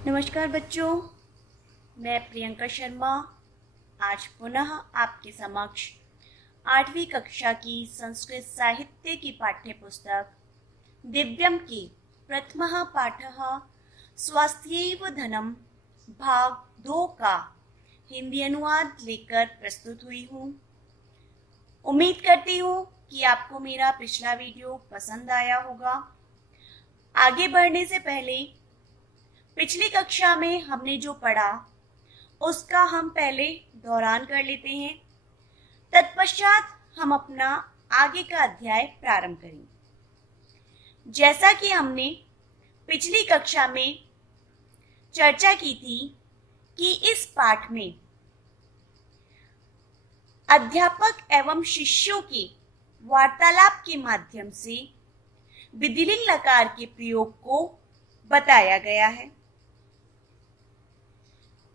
नमस्कार बच्चों, मैं प्रियंका शर्मा आज पुनः आपके समक्ष 8वीं कक्षा की संस्कृत साहित्य की पाठ्य पुस्तक दिव्यम की प्रथमः पाठः स्वास्थ्यैव धनम भाग 2 का हिंदी अनुवाद लेकर प्रस्तुत हुई हूँ। उम्मीद करती हूँ कि आपको मेरा पिछला वीडियो पसंद आया होगा। आगे बढ़ने से पहले पिछली कक्षा में हमने जो पढ़ा उसका हम पहले दोहरान कर लेते हैं। तत्पश्चात हम अपना आगे का अध्याय प्रारंभ करेंगे। जैसा कि हमने पिछली कक्षा में चर्चा की थी कि इस पाठ में अध्यापक एवं शिष्यों के वार्तालाप के माध्यम से विधिलिंग लकार के प्रयोग को बताया गया है।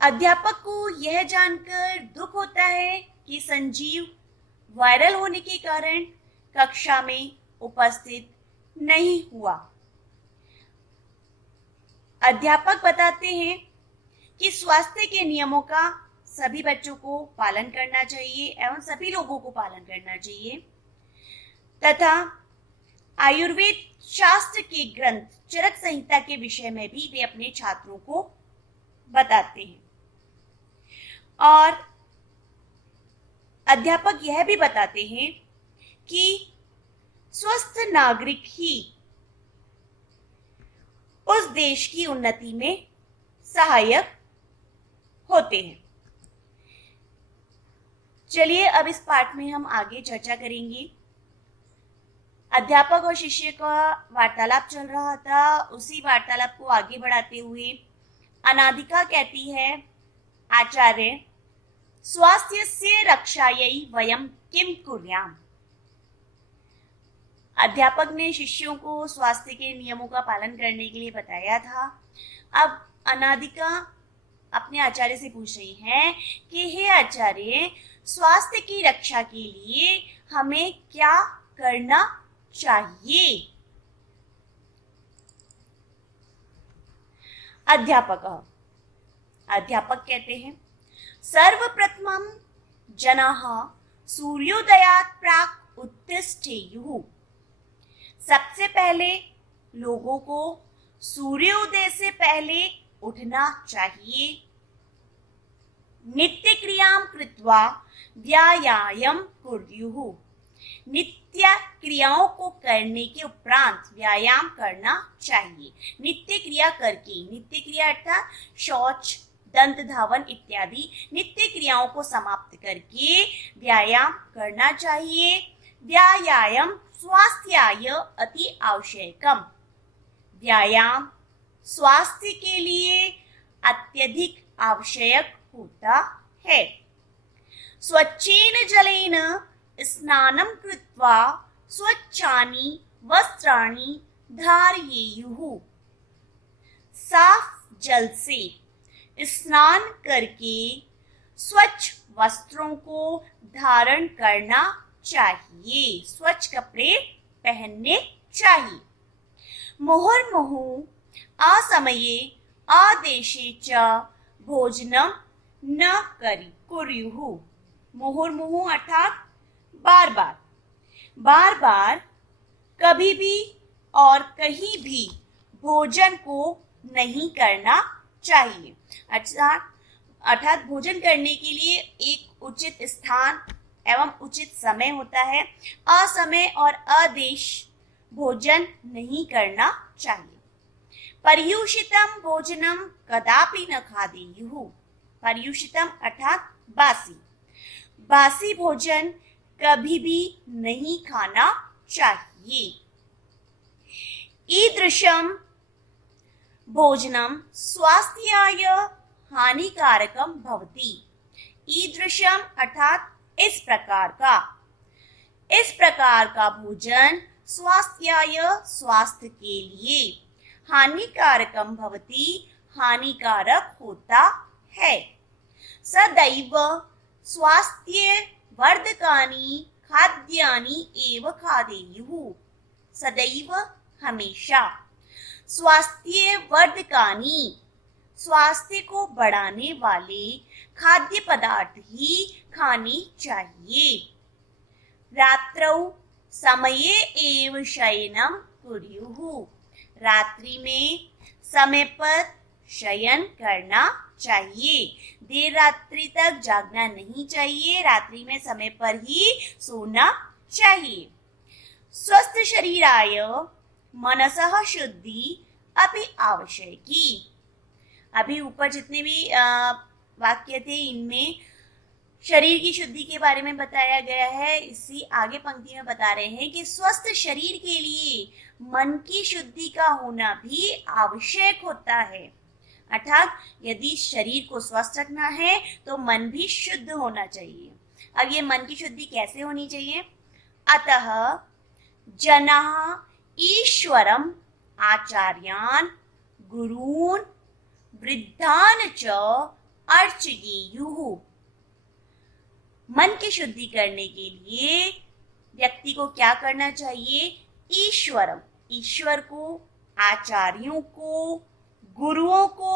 अध्यापक को यह जानकर दुख होता है कि संजीव वायरल होने के कारण कक्षा में उपस्थित नहीं हुआ। अध्यापक बताते हैं कि स्वास्थ्य के नियमों का सभी बच्चों को पालन करना चाहिए एवं सभी लोगों को पालन करना चाहिए तथा आयुर्वेद शास्त्र के ग्रंथ चरक संहिता के विषय में भी वे अपने छात्रों को बताते हैं। और अध्यापक यह भी बताते हैं कि स्वस्थ नागरिक ही उस देश की उन्नति में सहायक होते हैं। चलिए अब इस पाठ में हम आगे चर्चा करेंगे। अध्यापक और शिष्य का वार्तालाप चल रहा था। उसी वार्तालाप को आगे बढ़ाते हुए अनादिका कहती है, आचार्य स्वास्थ्यस्य रक्षायै वयं किं कुर्याम। अध्यापक ने शिष्यों को स्वास्थ्य के नियमों का पालन करने के लिए बताया था। अब अनादिका अपने आचार्य से पूछ रही है कि हे आचार्य, स्वास्थ्य की रक्षा के लिए हमें क्या करना चाहिए। अध्यापक कहते हैं, सर्वप्रथमं जनाः सूर्योदयात् प्राक् उत्तिष्ठेयुः। सबसे पहले लोगों को सूर्योदय से पहले उठना चाहिए। नित्य क्रियां कृत्वा व्यायामं कुर्युः। नित्य क्रियाओं को करने के उपरांत व्यायाम करना चाहिए। नित्य क्रिया करके, नित्य क्रिया अर्थात शौच, दंत धावन इत्यादि नित्य क्रियाओं को समाप्त करके व्यायाम करना चाहिए। व्यायाम स्वास्थ्याय अति आवश्यकम। व्यायाम स्वास्थ्य के लिए अत्यधिक आवश्यक होता है। स्वच्छेन जलेन स्नानं कृत्वा स्वच्छानि वस्त्राणि धारयेयुः। साफ जल से स्नान करके स्वच्छ वस्त्रों को धारण करना चाहिए। स्वच्छ कपड़े पहनने चाहिए। मुहुर्मुहुः असमये आदेशे च भोजनं न कुर्युः। मुहुर्मुहुः अर्थात बार बार कभी भी और कहीं भी भोजन को नहीं करना चाहिए। अर्थात भोजन करने के लिए एक उचित स्थान एवं उचित समय होता है। असमय और अदेश भोजन नहीं करना चाहिए। पर्युषितम भोजनम कदापि न खादेयुः। पर्युषितम अर्थात बासी भोजन कभी भी नहीं खाना चाहिए। ईदृशम भोजनम स्वास्थ्याय हानिकारकम भवति। ईदृशम अर्थात इस प्रकार का भोजन स्वास्थ्याय स्वास्थ्य के लिए, हानिकारकम भवति हानिकारक होता है। सदैव स्वास्थ्य वर्धकानि खाद्यानि एव खादेयुः। सदैव हमेशा स्वास्थ्य वर्धकानि स्वास्थ्य को बढ़ाने वाले खाद्य पदार्थ ही खाने चाहिए। रात्रौ समये एव शयनं कुर्युः। रात्रि में समय पर शयन करना चाहिए। देर रात्रि तक जागना नहीं चाहिए, रात्रि में समय पर ही सोना चाहिए। स्वस्थ शरीराय मनसः शुद्धि अपि आवश्यकी। अभी ऊपर जितने भी वाक्य थे इनमें शरीर की शुद्धि के बारे में बताया गया है। इसी आगे पंक्ति में बता रहे हैं कि स्वस्थ शरीर के लिए मन की शुद्धि का होना भी आवश्यक होता है। अर्थात यदि शरीर को स्वस्थ रखना है तो मन भी शुद्ध होना चाहिए। अब ये मन की शुद्धि कैसे होनी चाहिए? अतः जनाः ईश्वरम् आचार्यान् गुरून् वृद्धान् च अर्चयेयुः। मन की शुद्धि करने के लिए व्यक्ति को क्या करना चाहिए? ईश्वरम, ईश्वर को, आचार्यों को, गुरुओं को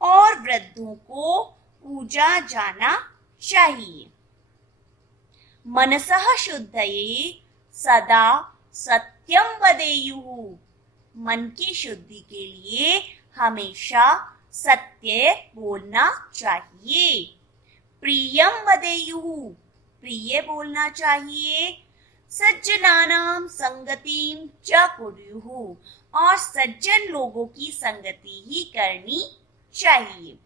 और वृद्धों को पूजा जाना चाहिए। मनसः शुद्धये सदा सत्यम वदेयुः। मन की शुद्धि के लिए हमेशा सत्य बोलना चाहिए। प्रियम वदेयुः, प्रिय बोलना चाहिए। सज्जनानां संगतिं च कुर्युः, और सज्जन लोगों की संगति ही करनी चाहिए।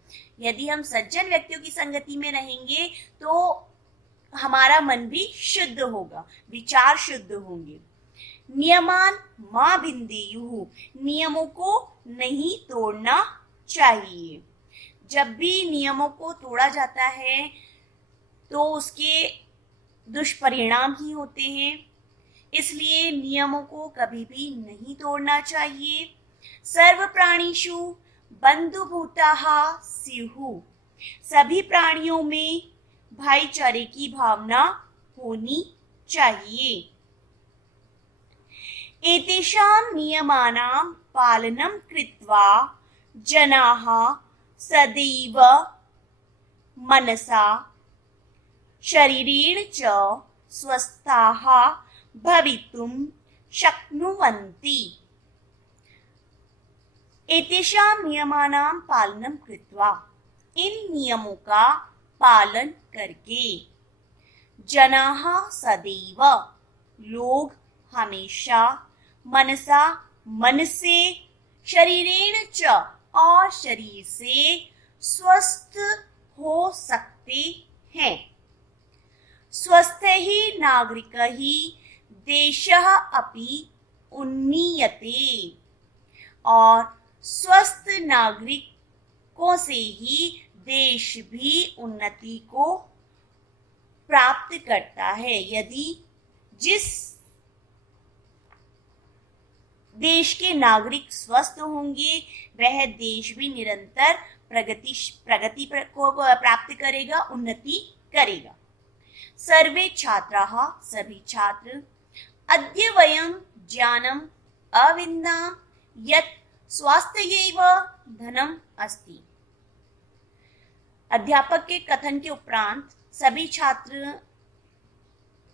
यदि हम सज्जन व्यक्तियों की संगति में रहेंगे तो हमारा मन भी शुद्ध होगा, विचार शुद्ध होंगे। नियमान मा भिन्देयुः, नियमों को नहीं तोड़ना चाहिए। जब भी नियमों को तोड़ा जाता है तो उसके दुष्परिणाम ही होते हैं, इसलिए नियमों को कभी भी नहीं तोड़ना चाहिए। सर्व प्राणीषु बंधुभूताः स्युः, सभी प्राणियों में भाईचारे की भावना होनी चाहिए। एतेषां नियमानां पालनं कृत्वा जनाः सदैव मनसा शरीरेण च स्वस्थाः भवितुं शक्नुवन्ति। एतेषां नियमानां पालनं कृत्वा, इन नियमों का पालन करके, जनाः सदैव, लोग हमेशा, मनसा मन से, शरीरेण च और शरीर से स्वस्थ हो सकते हैं। स्वस्थ ही नागरिक ही देशः अपि उन्नीयते, और स्वस्थ नागरिकों से ही देश भी उन्नति को प्राप्त करता है। यदि जिस देश के नागरिक स्वस्थ होंगे वह देश भी निरंतर प्रगति को प्राप्त करेगा, उन्नति करेगा। सर्वे छात्राः, सभी छात्र, अद्य वयं ज्ञानम् अविन्दाम यत् स्वास्थ्यैव धनम् अस्ति। अध्यापक के कथन के उपरांत सभी छात्र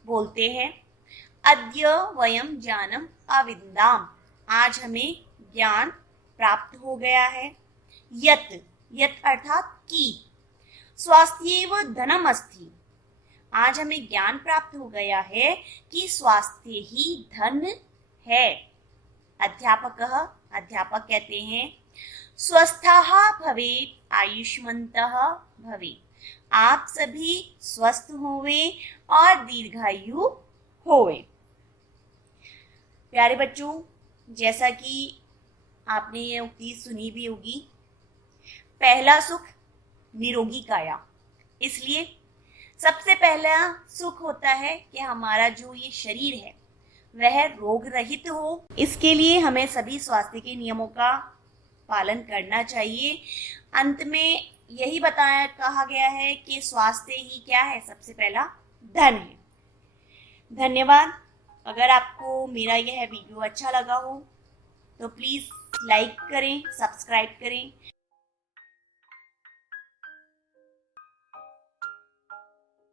बोलते हैं, अद्य वयं ज्ञानम् अविन्दाम, आज हमें ज्ञान प्राप्त हो गया है। यत्, यत् अर्थात की, स्वास्थ्यैव धनम् अस्ति, आज हमें ज्ञान प्राप्त हो गया है कि स्वास्थ्य ही धन है। अध्यापकः, अध्यापक कहते हैं, स्वस्थाः भवेत् आयुष्मन्तः भवेत्, आप सभी स्वस्थ होवे और दीर्घायु होवे। प्यारे बच्चों, जैसा कि आपने ये उक्ति सुनी भी होगी, पहला सुख निरोगी काया, इसलिए सबसे पहला सुख होता है कि हमारा जो ये शरीर है वह रोग रहित हो। इसके लिए हमें सभी स्वास्थ्य के नियमों का पालन करना चाहिए। अंत में यही कहा गया है कि स्वास्थ्य ही क्या है? सबसे पहला धन है। धन्यवाद। अगर आपको मेरा यह वीडियो अच्छा लगा हो तो प्लीज़ लाइक करें, सब्सक्राइब करें।